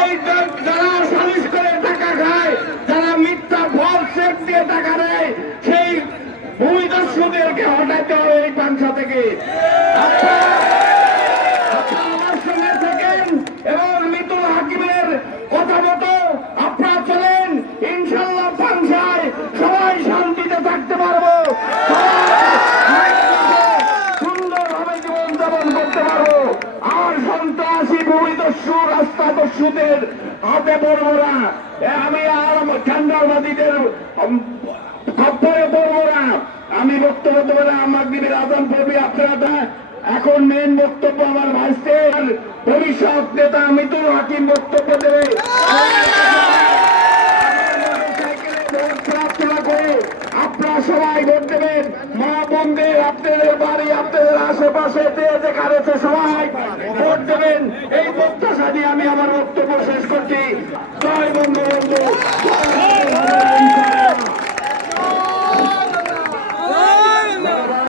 এই যারা সালিশ করে টাকা খায়, যারা মিথ্যা ফল চেক দিয়ে টাকা নেয়, সেই ভূমিদস্যুদেরকে হটাইতে হবে এই পাংশা থেকে। আমার সঙ্গে থাকেন এবং মিতুল হাকিমের কথা মতো আপনারা চলেন, ইনশাল্লাহ পাংশায় সবাই শান্তিতে থাকতে পারবো, সুন্দরভাবে জীবনযাপন করতে পারবো। আর সন্ত্রাসী ভূমিদস্যু রাস্তাদস্যুদের হাতে পড়বো না, আমি আর ঠান্ডাবাদীদের খপ্পরে পড়বো না। আমি বক্তব্য দেবো না, আমার দিনের আদান পড়বি আপনারা। এখন মেন বক্তব্য আমার ভাইসের ভবিষ্যৎ নেতা মিতুল হাকিম বক্তব্য দেবে। প্রার্থনা করে আপনারা সবাই ভোট দেবেন। মা বোনদের আপনাদের বাড়ি আপনাদের আশেপাশে যেখানে সবাই ভোট দেবেন, এই প্রত্যাশা দিয়ে আমি আমার বক্তব্য শেষ করছি। জয় বঙ্গবন্ধু।